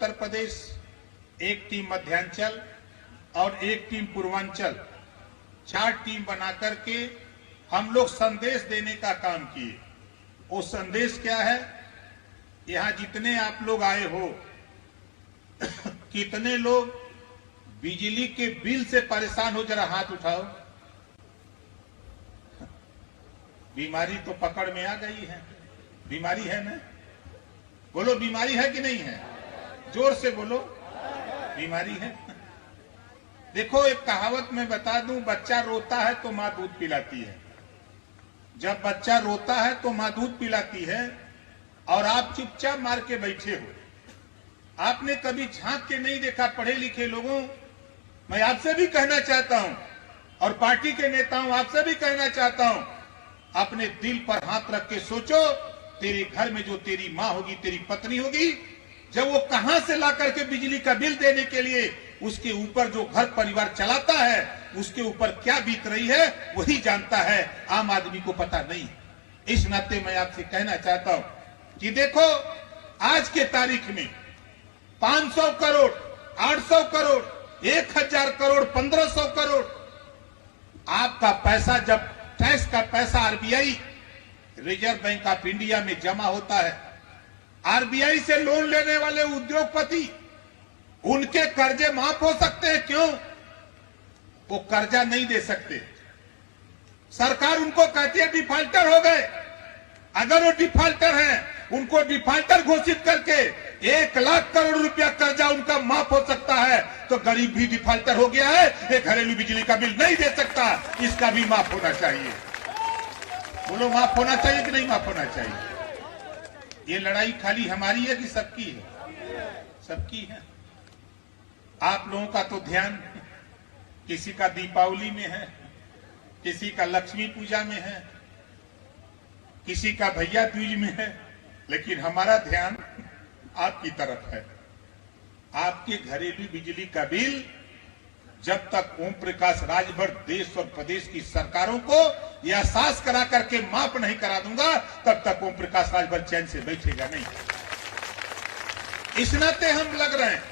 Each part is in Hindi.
उत्तर प्रदेश, एक टीम मध्यांचल और एक टीम पूर्वांचल, 4 टीम बना करके हम लोग संदेश देने का काम किए। वो संदेश क्या है? यहाँ जितने आप लोग आए हो, कितने लोग बिजली के बिल से परेशान हो, जरा हाथ उठाओ। बीमारी तो पकड़ में आ गई है। बीमारी है ना? बोलो, बीमारी है कि नहीं है? जोर से बोलो, बीमारी है। देखो, एक कहावत मैं बता दूं, बच्चा रोता है तो माँ दूध पिलाती है। जब बच्चा रोता है तो माँ दूध पिलाती है और आप चुपचाप मार के बैठे हो। आपने कभी झांक के नहीं देखा। पढ़े लिखे लोगों, मैं आपसे भी कहना चाहता हूं और पार्टी के नेताओं आपसे भी कहना चाहता हूं, अपने दिल पर हाथ रख के सोचो, तेरे घर में जो तेरी माँ होगी, तेरी पत्नी होगी, जब वो कहां से ला करके बिजली का बिल देने के लिए उसके ऊपर जो घर परिवार चलाता है, उसके ऊपर क्या बीत रही है, वही जानता है। आम आदमी को पता नहीं। इस नाते मैं आपसे कहना चाहता हूं कि देखो, आज के तारीख में 500 करोड़, 800 करोड़, 1000 करोड़, 1500 करोड़ आपका पैसा, जब टैक्स का पैसा RBI, reserve bank of India में जमा होता है, आरबीआई से लोन लेने वाले उद्योगपति, उनके कर्जे माफ हो सकते हैं। क्यों? वो कर्जा नहीं दे सकते। सरकार उनको कहती है डिफाल्टर हो गए। अगर वो डिफाल्टर हैं, उनको डिफाल्टर घोषित करके 1 लाख करोड़ रुपया कर्जा उनका माफ हो सकता है। तो गरीब भी डिफाल्टर हो गया है, ये घरेलू बिजली का बिल नहीं दे सकता, इसका भी माफ होना चाहिए। बोलो, माफ होना चाहिए कि नहीं माफ होना चाहिए? ये लड़ाई खाली हमारी है कि सबकी है? सबकी है। आप लोगों का तो ध्यान किसी का दीपावली में है, किसी का लक्ष्मी पूजा में है, किसी का भैया दूज में है, लेकिन हमारा ध्यान आपकी तरफ है। आपके घरेलू बिजली का बिल जब तक ओम प्रकाश राजभर देश और प्रदेश की सरकारों को यह एहसास करा करके माफ नहीं करा दूंगा, तब तक ओम प्रकाश राजभर चैन से बैठेगा नहीं। इस नाते हम लग रहे हैं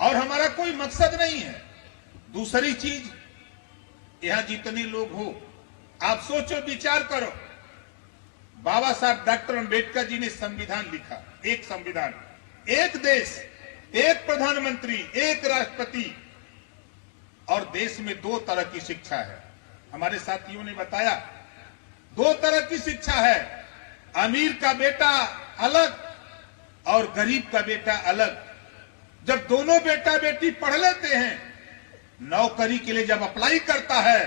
और हमारा कोई मकसद नहीं है। दूसरी चीज, यहां जितने लोग हो, आप सोचो, विचार करो। बाबा साहब डॉक्टर अंबेडकर जी ने संविधान लिखा, एक संविधान, एक देश, एक प्रधानमंत्री, एक राष्ट्रपति, और देश में 2 तरह की शिक्षा है। हमारे साथियों ने बताया, 2 तरह की शिक्षा है। अमीर का बेटा अलग और गरीब का बेटा अलग। जब दोनों बेटा बेटी पढ़ लेते हैं, नौकरी के लिए जब अप्लाई करता है,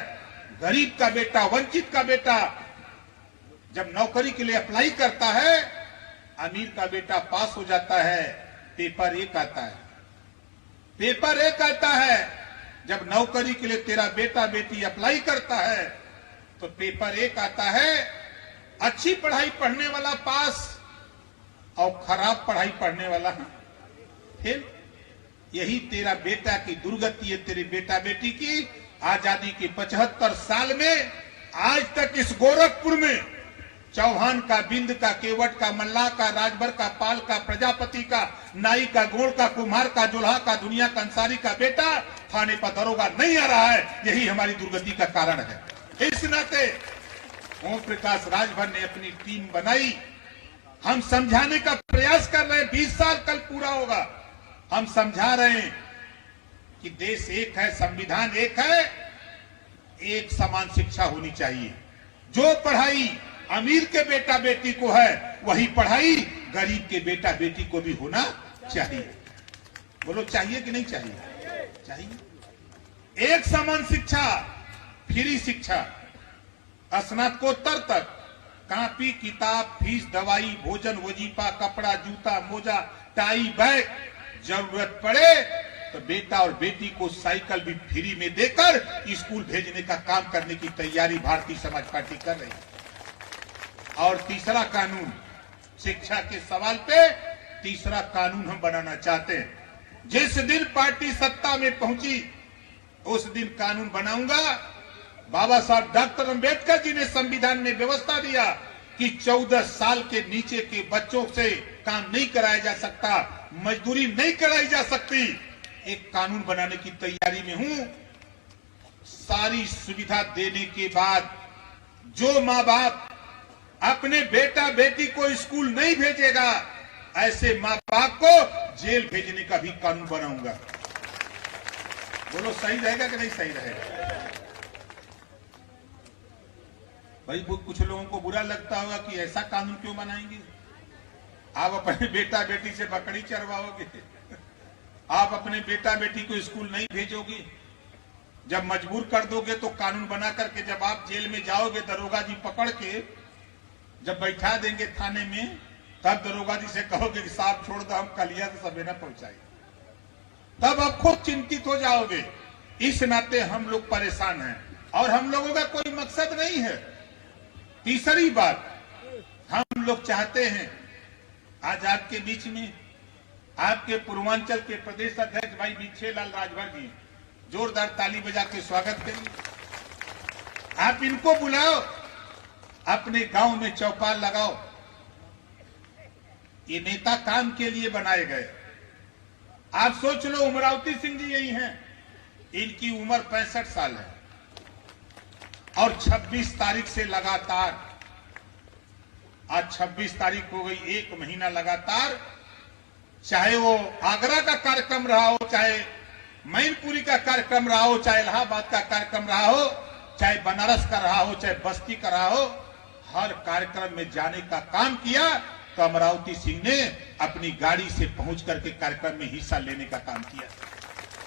गरीब का बेटा, वंचित का बेटा जब नौकरी के लिए अप्लाई करता है, अमीर का बेटा पास हो जाता है, पेपर 1 आता है। पेपर 1 आता है। जब नौकरी के लिए तेरा बेटा बेटी अप्लाई करता है, तो पेपर 1 आता है। अच्छी पढ़ाई पढ़ने वाला पास और खराब पढ़ाई पढ़ने वाला फेल। यही तेरा बेटा की दुर्गति है, तेरे बेटा बेटी की। आजादी के 75 साल में आज तक इस गोरखपुर में चौहान का, बिंद का, केवट का, मल्लाह का, राजभर का, पाल का, प्रजापति का, नाई का, गोड़ का, कुम्हार का, जुल्हा का, दुनिया का, अंसारी का बेटा थाने पर दरोगा नहीं आ रहा है। यही हमारी दुर्गति का कारण है। इस नाते ओम प्रकाश राजभर ने अपनी टीम बनाई। हम समझाने का प्रयास कर रहे हैं। 20 साल कल पूरा होगा। हम समझा रहे हैं कि देश एक है, संविधान एक है, एक समान शिक्षा होनी चाहिए। जो पढ़ाई अमीर के बेटा बेटी को है, वही पढ़ाई गरीब के बेटा बेटी को भी होना चाहिए। बोलो, चाहिए कि नहीं चाहिए? चाहिए। एक समान शिक्षा, फ्री शिक्षा, स्नातकोत्तर तक, कॉपी किताब, फीस, दवाई, भोजन, वजीफा, कपड़ा, जूता, मोजा, टाई, बैग, जरूरत पड़े तो बेटा और बेटी को साइकिल भी फ्री में देकर स्कूल भेजने का काम करने की तैयारी भारतीय समाज पार्टी कर रही है। और तीसरा कानून, शिक्षा के सवाल पे तीसरा कानून हम बनाना चाहते हैं। जिस दिन पार्टी सत्ता में पहुंची, उस दिन कानून बनाऊंगा। बाबा साहब डॉक्टर अंबेडकर जी ने संविधान में व्यवस्था दिया कि 14 साल के नीचे के बच्चों से काम नहीं कराया जा सकता। मजदूरी नहीं कराई जा सकती, एक कानून बनाने की तैयारी में हूं। सारी सुविधा देने के बाद जो माँ बाप अपने बेटा बेटी को स्कूल नहीं भेजेगा, ऐसे माँ बाप को जेल भेजने का भी कानून बनाऊंगा। बोलो सही रहेगा कि नहीं सही रहेगा? भाई कुछ लोगों को बुरा लगता होगा कि ऐसा कानून क्यों बनाएंगे। आप अपने बेटा बेटी से बकरी चरवाओगे, आप अपने बेटा बेटी को स्कूल नहीं भेजोगे, जब मजबूर कर दोगे तो कानून बना करके जब आप जेल में जाओगे, दरोगा जी पकड़ के जब बैठा देंगे थाने में, तब दरोगा जी से कहोगे कि साहब छोड़ दो, हम कलिया तो सबे न पहुंचाएंगे, तब आप खुद चिंतित हो जाओगे। इस नाते हम लोग परेशान हैं और हम लोगों का कोई मकसद नहीं है। तीसरी बात, हम लोग चाहते हैं आज आपके बीच में आपके पूर्वांचल के प्रदेश अध्यक्ष भाई भिक्षेलाल राजभर जी, जोरदार ताली बजा के स्वागत करिए। आप इनको बुलाओ, अपने गांव में चौपाल लगाओ। ये नेता काम के लिए बनाए गए। आप सोच लो, उमरावती सिंह जी यही हैं, इनकी उम्र 65 साल है और 26 तारीख से लगातार, आज 26 तारीख हो गई, एक महीना लगातार, चाहे वो आगरा का कार्यक्रम रहा हो, चाहे मैनपुरी का कार्यक्रम रहा हो, चाहे इलाहाबाद का कार्यक्रम रहा हो, चाहे बनारस का रहा हो, चाहे बस्ती का रहा हो, हर कार्यक्रम में जाने का काम किया। तो अमरावती सिंह ने अपनी गाड़ी से पहुंच करके कार्यक्रम में हिस्सा लेने का काम किया।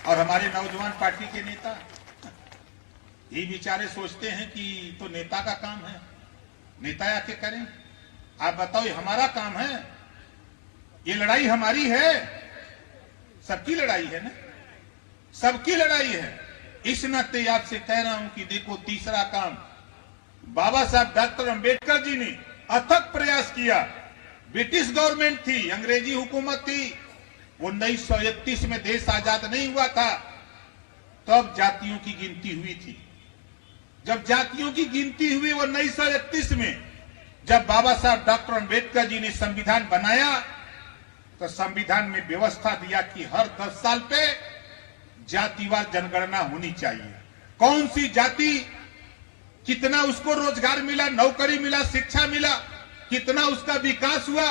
और हमारे नौजवान पार्टी के नेता ये बेचारे सोचते हैं कि तो नेता का काम है, नेता आके करें। आप बताओ, ये हमारा काम है, ये लड़ाई हमारी है, सबकी लड़ाई है ना, सबकी लड़ाई है। इस नाते आपसे कह रहा हूं कि देखो, तीसरा काम, बाबा साहब डॉक्टर अंबेडकर जी ने अथक प्रयास किया। ब्रिटिश गवर्नमेंट थी, अंग्रेजी हुकूमत थी, 1931 में देश आजाद नहीं हुआ था, तब जातियों की गिनती हुई थी। जब जातियों की गिनती हुई 1931 में, जब बाबा साहब डॉक्टर अंबेडकर जी ने संविधान बनाया, तो संविधान में व्यवस्था दिया कि हर 10 साल पे जातिवार जनगणना होनी चाहिए। कौन सी जाति, कितना उसको रोजगार मिला, नौकरी मिला, शिक्षा मिला, कितना उसका विकास हुआ,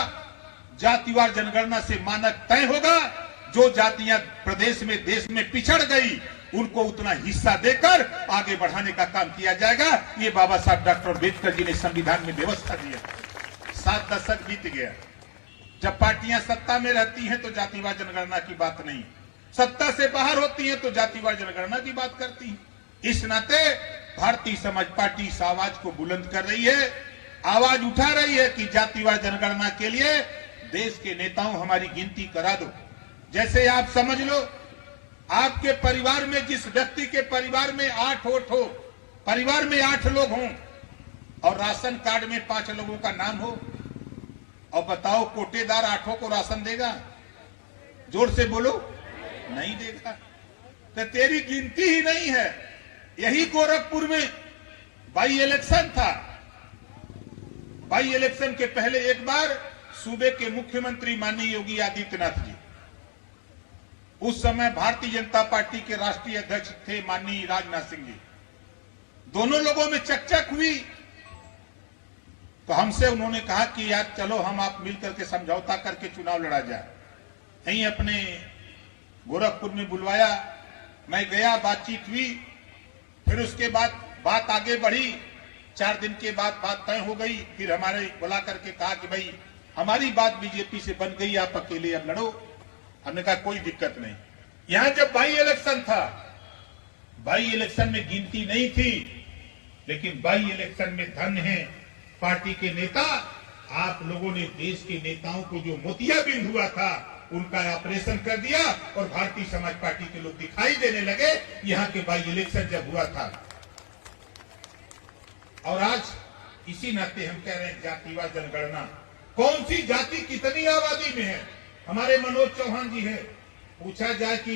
जातिवार जनगणना से मानक तय होगा। जो जातियां प्रदेश में, देश में पिछड़ गई, उनको उतना हिस्सा देकर आगे बढ़ाने का काम किया जाएगा। ये बाबा साहब डॉक्टर अम्बेडकर जी ने संविधान में व्यवस्था दी है। 7 दशक बीत गया। जब पार्टियां सत्ता में रहती हैं तो जातिवार जनगणना की बात नहीं, सत्ता से बाहर होती हैं तो जातिवार जनगणना की बात करती हैं। इस नाते भारतीय समाज पार्टी इस आवाज को बुलंद कर रही है, आवाज उठा रही है कि जातिवार जनगणना के लिए देश के नेताओं हमारी गिनती करा दो। जैसे आप समझ लो, आपके परिवार में, जिस व्यक्ति के परिवार में 8 वोट हो, परिवार में 8 लोग हों और राशन कार्ड में 5 लोगों का नाम हो, और बताओ कोटेदार 8 को राशन देगा? जोर से बोलो, नहीं देगा। तो तेरी गिनती ही नहीं है। यही गोरखपुर में बाई इलेक्शन था। बाई इलेक्शन के पहले एक बार सूबे के मुख्यमंत्री माननीय योगी आदित्यनाथ जी, उस समय भारतीय जनता पार्टी के राष्ट्रीय अध्यक्ष थे माननीय राजनाथ सिंह जी, दोनों लोगों में चकचक हुई। तो हमसे उन्होंने कहा कि यार चलो हम आप मिलकर के समझौता करके चुनाव लड़ा जाए। यहीं अपने गोरखपुर में बुलवाया, मैं गया, बातचीत हुई। फिर उसके बाद बात आगे बढ़ी। 4 दिन के बाद बात तय हो गई। फिर हमारे बुला करके कहा कि भाई हमारी बात बीजेपी से बन गई, आप अकेले अब लड़ो। हमने कहा कोई दिक्कत नहीं। यहां जब बाई इलेक्शन था, बाई इलेक्शन में गिनती नहीं थी, लेकिन बाई इलेक्शन में धन है पार्टी के नेता। आप लोगों ने देश के नेताओं को जो मोतियाबिंद हुआ था उनका ऑपरेशन कर दिया और भारतीय समाज पार्टी के लोग दिखाई देने लगे यहां के बाई इलेक्शन जब हुआ था। और आज इसी नाते हम कह रहे हैं जातिवार जनगणना, कौन सी जाति कितनी आबादी में है। हमारे मनोज चौहान जी है, पूछा जाए कि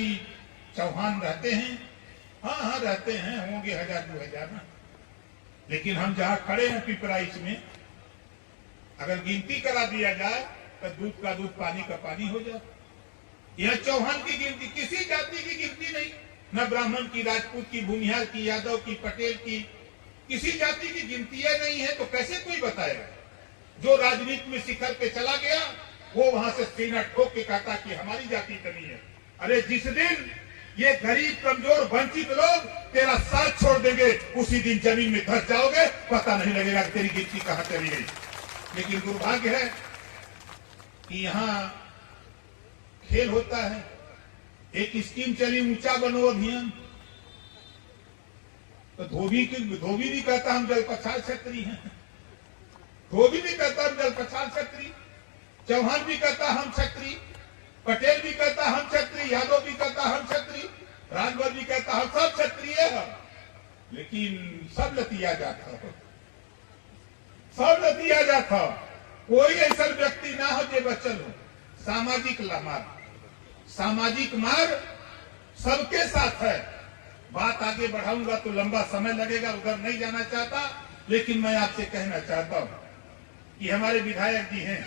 चौहान रहते हैं? हाँ रहते हैं, होंगे 1000-2000 ना। लेकिन हम जहां खड़े हैं पिपराइच में, अगर गिनती करा दिया जाए तो दूध का दूध, पानी का पानी हो जाए। यह चौहान की गिनती, किसी जाति की गिनती नहीं, न ब्राह्मण की, राजपूत की, भूमिहार की, यादव की, पटेल की, किसी जाति की गिनती नहीं है। तो कैसे कोई बताएगा? जो राजनीति में शिखर पे चला गया वो वहां से सीना ठोक के कहता कि हमारी जाति कमी है। अरे जिस दिन ये गरीब, कमजोर, वंचित लोग तेरा साथ छोड़ देंगे, उसी दिन जमीन में धस जाओगे, पता नहीं लगेगा कि तेरी गिनती कहां चली गई। लेकिन दुर्भाग्य है कि यहाँ खेल होता है। एक स्कीम चली, ऊंचा बनो अभियान, तो धोबी भी कहता हम जल पछाड़ क्षत्रिय हैं, धोबी भी कहता हम जल पछाड़ क्षत्रिय, चौहान भी कहता हम क्षत्रिय, पटेल भी कहता हम क्षत्रिय, यादव भी कहता हम क्षत्रिय, राजभर भी कहता हम सब क्षत्रिय है। लेकिन सब लतिया जाता, सब लतिया जाता। कोई ऐसा व्यक्ति ना हो जो बचल हो। सामाजिक मार, सामाजिक मार सबके साथ है। बात आगे बढ़ाऊंगा तो लंबा समय लगेगा, उधर नहीं जाना चाहता। लेकिन मैं आपसे कहना चाहता हूं कि हमारे विधायक जी हैं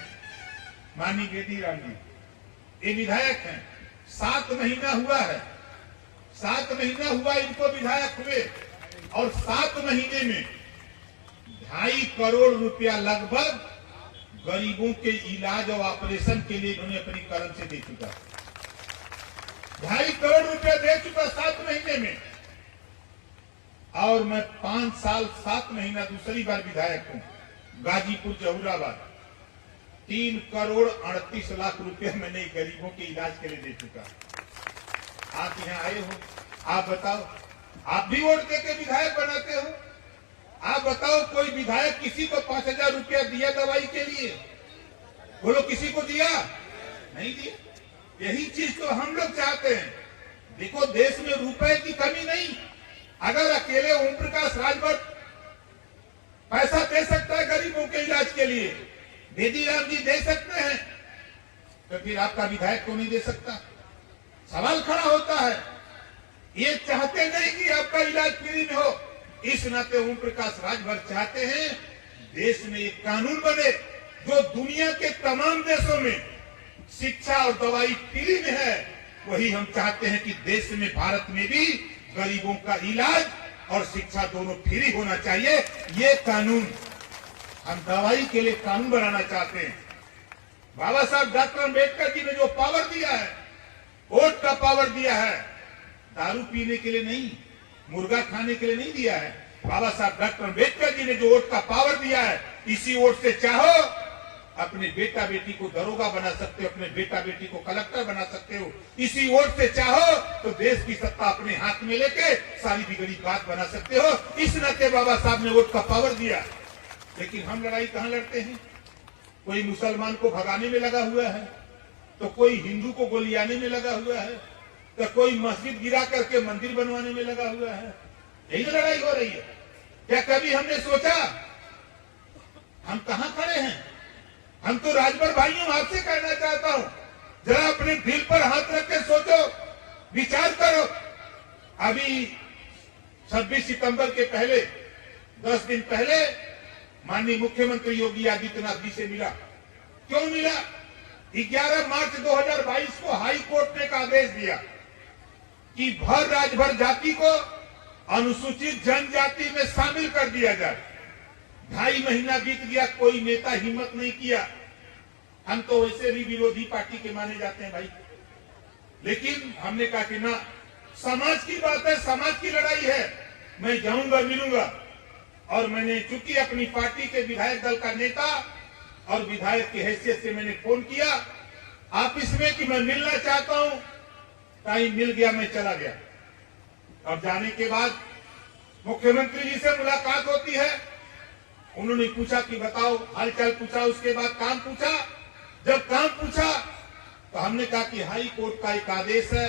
माननीय बेदी राम जी, ये विधायक हैं। 7 महीना हुआ है, 7 महीना हुआ इनको विधायक हुए, और 7 महीने में 2.5 करोड़ रुपया लगभग गरीबों के इलाज और ऑपरेशन के लिए इन्होंने अपनी कर्म से दे चुका। 2.5 करोड़ रुपया दे चुका 7 महीने में। और मैं 5 साल 7 महीना दूसरी बार विधायक हूं। गाजीपुर जहूराबाद 3 करोड़ 38 लाख रुपया मैंने गरीबों के इलाज के लिए दे चुका। आप यहाँ आए हो, आप बताओ, आप भी वोट देके विधायक बनाते हो? आप बताओ, कोई विधायक किसी को 5,000 रुपया दिया दवाई के लिए? बोलो, किसी को दिया? नहीं दिया। यही चीज तो हम लोग चाहते हैं। देखो, देश में रुपए की कमी नहीं। अगर अकेले ओम प्रकाश राजभर पैसा दे सकता है गरीबों के इलाज के लिए, बेदी राम जी दे सकते हैं, तो फिर आपका विधायक क्यों नहीं दे सकता? सवाल खड़ा होता है। ये चाहते नहीं कि आपका इलाज फ्री में हो, इस नाते ओम प्रकाश राजभर चाहते हैं देश में एक कानून बने जो दुनिया के तमाम देशों में शिक्षा और दवाई फ्री में है। वही हम चाहते हैं कि देश में, भारत में भी गरीबों का इलाज और शिक्षा दोनों फ्री होना चाहिए। ये कानून, हम दवाई के लिए कानून बनाना चाहते हैं। बाबा साहब डॉक्टर अम्बेडकर जी ने जो पावर दिया है, वोट का पावर दिया है, दारू पीने के लिए नहीं, मुर्गा खाने के लिए नहीं दिया है। बाबा साहब डॉक्टर अम्बेडकर जी ने जो वोट का पावर दिया है, इसी वोट से चाहो अपने बेटा बेटी को दरोगा बना सकते हो, अपने बेटा बेटी को कलेक्टर बना सकते हो। इसी वोट से चाहो तो देश की सत्ता अपने हाथ में लेके सारी बिगड़ी बात बना सकते हो। इस नाते बाबा साहब ने वोट का पावर दिया। लेकिन हम लड़ाई कहां लड़ते हैं? कोई मुसलमान को भगाने में लगा हुआ है, तो कोई हिंदू को गोलियाने में लगा हुआ है, तो कोई मस्जिद गिरा करके मंदिर बनवाने में लगा हुआ है। यही तो लड़ाई हो रही है। क्या कभी हमने सोचा हम कहां खड़े हैं? हम तो राजभर भाइयों आपसे कहना चाहता हूं, जरा अपने दिल पर हाथ रख के सोचो, विचार करो। अभी 26 सितंबर के पहले 10 दिन पहले माननीय मुख्यमंत्री योगी आदित्यनाथ जी से मिला। क्यों मिला? 11 मार्च 2022 को हाई कोर्ट ने एक आदेश दिया कि भर राजभर जाति को अनुसूचित जनजाति में शामिल कर दिया जाए। 2.5 महीना बीत गया, कोई नेता हिम्मत नहीं किया। हम तो वैसे भी विरोधी पार्टी के माने जाते हैं भाई, लेकिन हमने कहा कि ना, समाज की बात है, समाज की लड़ाई है, मैं जाऊंगा, मिलूंगा। और मैंने चूंकि अपनी पार्टी के विधायक दल का नेता और विधायक की हैसियत से मैंने फोन किया ऑफिस में कि मैं मिलना चाहता हूं। टाइम मिल गया, मैं चला गया। अब जाने के बाद मुख्यमंत्री जी से मुलाकात होती है। उन्होंने पूछा कि बताओ, हालचाल पूछा, उसके बाद काम पूछा। जब काम पूछा तो हमने कहा कि हाई कोर्ट का एक आदेश है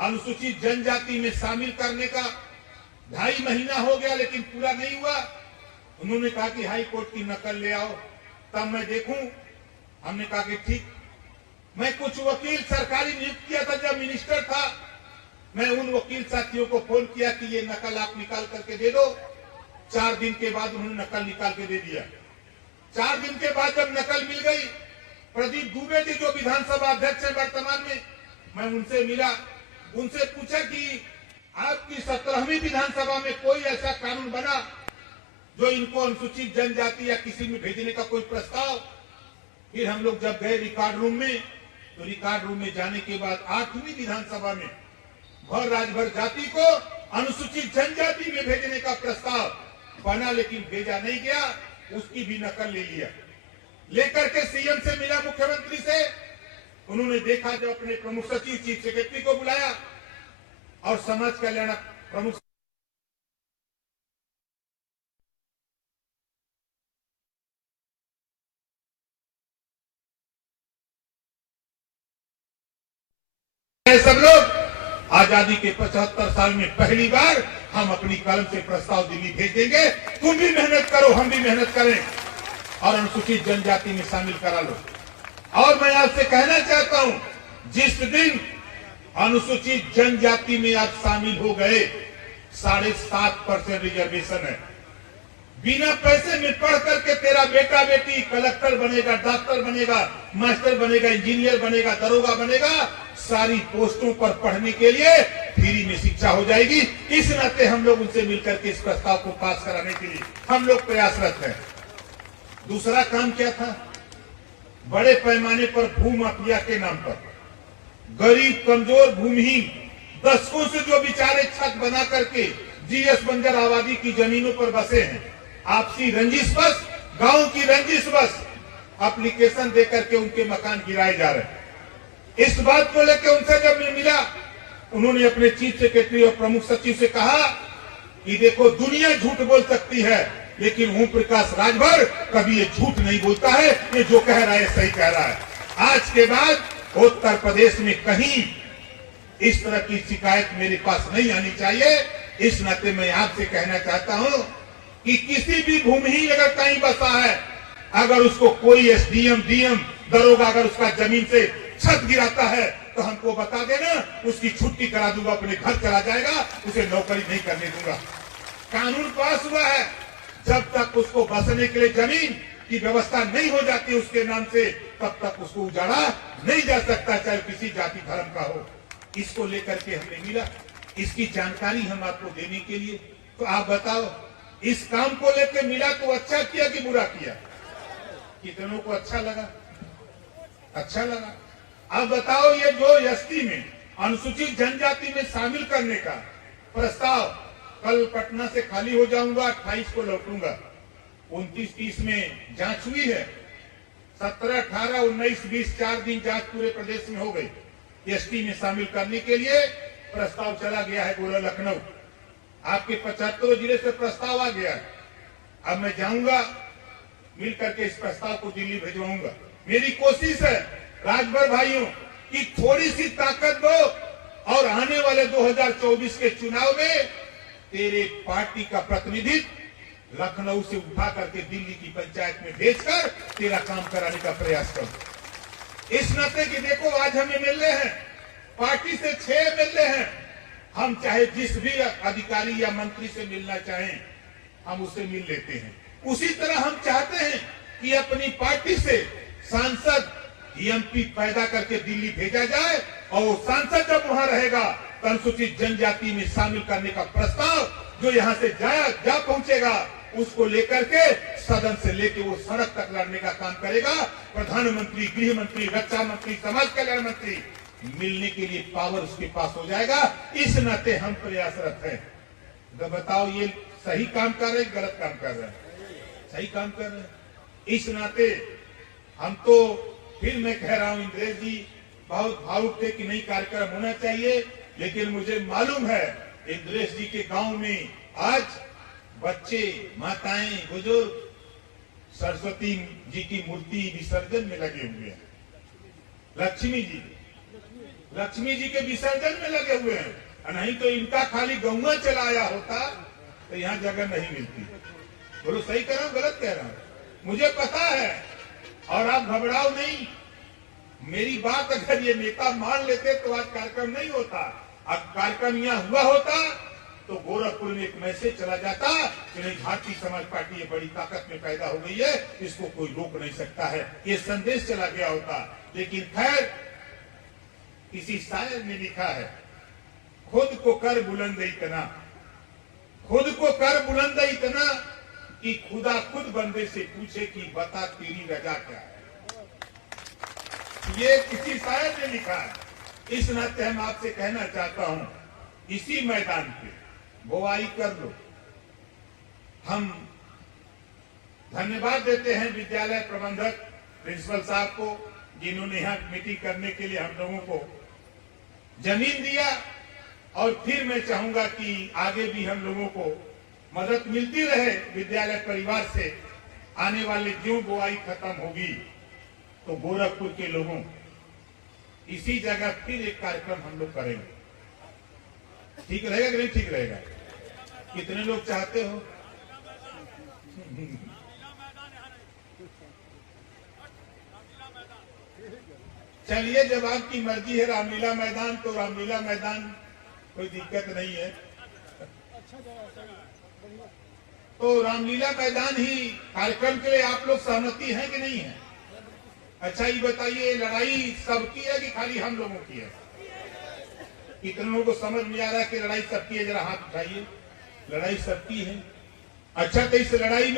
अनुसूचित जनजाति में शामिल करने का। 2.5 महीना हो गया लेकिन पूरा नहीं हुआ। उन्होंने कहा कि हाई कोर्ट की नकल ले आओ, तब मैं देखूं। हमने कहा कि ठीक। मैं कुछ वकील सरकारी नियुक्त किया था जब मिनिस्टर था। मैं उन वकील साथियों को फोन किया कि ये नकल आप निकाल करके दे दो। 4 दिन के बाद उन्होंने नकल निकाल के दे दिया। 4 दिन के बाद जब नकल मिल गई, प्रदीप दुबे जी जो विधानसभा अध्यक्ष है वर्तमान में, मैं उनसे मिला, उनसे पूछा कि आपकी 17वीं विधानसभा में कोई ऐसा कानून बना जो इनको अनुसूचित जनजाति या किसी में भेजने का कोई प्रस्ताव। फिर हम लोग जब गए रिकॉर्ड रूम में, तो रिकॉर्ड रूम में जाने के बाद 8वीं विधानसभा में भर राजभर जाति को अनुसूचित जनजाति में भेजने का प्रस्ताव बना, लेकिन भेजा नहीं गया। उसकी भी नकल ले लिया, लेकर के सीएम से मिला, मुख्यमंत्री से। उन्होंने देखा, जब अपने प्रमुख सचिव चीफ सेक्रेटरी को बुलाया और समाज कल्याण प्रमुख सब लोग आजादी के 75 साल में पहली बार हम अपनी कलम से प्रस्ताव दिल्ली भेज देंगे। तुम भी मेहनत करो, हम भी मेहनत करें और अनुसूचित जनजाति में शामिल करा लो। और मैं आपसे कहना चाहता हूं, जिस दिन अनुसूचित जनजाति में आप शामिल हो गए, 7.5% रिजर्वेशन है। बिना पैसे में पढ़ करके तेरा बेटा बेटी कलेक्टर बनेगा, डॉक्टर बनेगा, मास्टर बनेगा, इंजीनियर बनेगा, दरोगा बनेगा। सारी पोस्टों पर पढ़ने के लिए फ्री में शिक्षा हो जाएगी। इस नाते हम लोग उनसे मिलकर के इस प्रस्ताव को पास कराने के लिए हम लोग प्रयासरत हैं। दूसरा काम क्या था? बड़े पैमाने पर भूमाफिया के नाम पर गरीब, कमजोर, भूमिहीन दशकों से जो बेचारे छत बना करके जीएस बंजर आबादी की जमीनों पर बसे हैं, आपसी रंजिश बस, गांव की रंजिश बस एप्लीकेशन देकर के उनके मकान गिराए जा रहे हैं। इस बात को लेकर उनसे जब मैं मिला, उन्होंने अपने चीफ सेक्रेटरी और प्रमुख सचिव से कहा कि देखो, दुनिया झूठ बोल सकती है, लेकिन ओम प्रकाश राजभर कभी ये झूठ नहीं बोलता है। ये जो कह रहा है सही कह रहा है। आज के बाद उत्तर प्रदेश में कहीं इस तरह की शिकायत मेरे पास नहीं आनी चाहिए। इस नाते मैं आपसे कहना चाहता हूं कि किसी भी भूमिहीन अगर कहीं बसा है, अगर उसको कोई एसडीएम, डीएम, दरोगा अगर उसका जमीन से छत गिराता है तो हमको बता देना, उसकी छुट्टी करा दूंगा, अपने घर चला जाएगा, उसे नौकरी नहीं करने दूंगा। कानून पास हुआ है, जब तक उसको बसने के लिए जमीन की व्यवस्था नहीं हो जाती उसके नाम से, तब तक उसको उजाड़ा नहीं जा सकता, चाहे किसी जाति धर्म का हो। इसको लेकर के हमने मिला, इसकी जानकारी हम आपको देने के लिए। तो आप बताओ, इस काम को लेकर मिला तो अच्छा किया कि बुरा किया? कितनों को अच्छा लगा? अच्छा लगा। अब बताओ, ये जो एसटी में अनुसूचित जनजाति में शामिल करने का प्रस्ताव, कल पटना से खाली हो जाऊंगा, 28 को लौटूंगा। 29-30 में जांच हुई है, 17, 18, 19, 20 4 दिन जांच पूरे प्रदेश में हो गई। एसटी में शामिल करने के लिए प्रस्ताव चला गया है गोरा लखनऊ। आपके 75 जिले से प्रस्ताव आ गया। अब मैं जाऊंगा, मिल करके इस प्रस्ताव को दिल्ली भिजवाऊंगा। मेरी कोशिश है राजभर भाइयों कि थोड़ी सी ताकत दो और आने वाले 2024 के चुनाव में तेरे पार्टी का प्रतिनिधित्व लखनऊ से उठा करके दिल्ली की पंचायत में भेजकर तेरा काम कराने का प्रयास करो। इस नाते कि देखो, आज हमें मिल रहे हैं, पार्टी से 6 मिल रहे हैं। हम चाहे जिस भी अधिकारी या मंत्री से मिलना चाहें, हम उससे मिल लेते हैं। उसी तरह हम चाहते हैं कि अपनी पार्टी से सांसद, एमपी पैदा करके दिल्ली भेजा जाए, और सांसद जब वहां रहेगा तो अनुसूचित जनजाति में शामिल करने का प्रस्ताव जो यहां से जा पहुंचेगा, उसको लेकर के सदन से लेके वो सड़क तक लड़ने का काम करेगा। प्रधानमंत्री, गृह मंत्री, रक्षा मंत्री, समाज कल्याण मंत्री मिलने के लिए पावर उसके पास हो जाएगा। इस नाते हम प्रयासरत हैं। तो बताओ, ये सही काम कर रहे हैं, गलत काम कर रहे हैं? सही काम कर रहे हैं। इस नाते हम तो, फिर मैं कह रहा हूं, इंद्रेश जी बहुत भावुक थे कि नहीं, कार्यक्रम होना चाहिए, लेकिन मुझे मालूम है इंद्रेश जी के गांव में आज बच्चे, माताएं, बुजुर्ग सरस्वती जी की मूर्ति विसर्जन में लगे हुए हैं। लक्ष्मी जी के विसर्जन में लगे हुए हैं। नहीं तो इनका खाली गौवा चलाया होता तो यहाँ जगह नहीं मिलती। बोलो, सही कह रहा हूं, गलत कह रहा हूं? मुझे पता है, और आप घबराओ नहीं। मेरी बात अगर ये नेता मान लेते तो आज कार्यक्रम नहीं होता। अब कार्यक्रम यहाँ हुआ होता तो गोरखपुर में एक मैसेज चला जाता कि नहीं, भारतीय समाज पार्टी ये बड़ी ताकत में पैदा हो गई है, इसको कोई रोक नहीं सकता है, ये संदेश चला गया होता। लेकिन खैर, किसी शायर ने लिखा है, खुद को कर बुलंद इतना, खुद को कर बुलंद इतना कि खुदा खुद बंदे से पूछे कि बता तेरी रजा क्या है। ये किसी शायर ने लिखा है। इस नाते हम आपसे कहना चाहता हूं, इसी मैदान पे बुआई कर लो। हम धन्यवाद देते हैं विद्यालय प्रबंधक प्रिंसिपल साहब को, जिन्होंने यहाँ मीटिंग करने के लिए हम लोगों को जमीन दिया। और फिर मैं चाहूंगा कि आगे भी हम लोगों को मदद मिलती रहे विद्यालय परिवार से। आने वाले जो बुआई खत्म होगी तो गोरखपुर के लोगों इसी जगह फिर एक कार्यक्रम हम लोग करेंगे। ठीक रहेगा कि नहीं ठीक रहेगा? कितने लोग चाहते हो? चलिए, जब आपकी मर्जी है रामलीला मैदान तो रामलीला मैदान, कोई दिक्कत नहीं है। तो रामलीला मैदान ही कार्यक्रम के लिए आप लोग सहमति है कि नहीं है? अच्छा, ये बताइए, लड़ाई सबकी है कि खाली हम लोगों की है? कितने लोगों को समझ में आ रहा है कि लड़ाई सबकी है? जरा हाथ उठाइए। लड़ाई सबकी है। अच्छा, तो इस लड़ाई में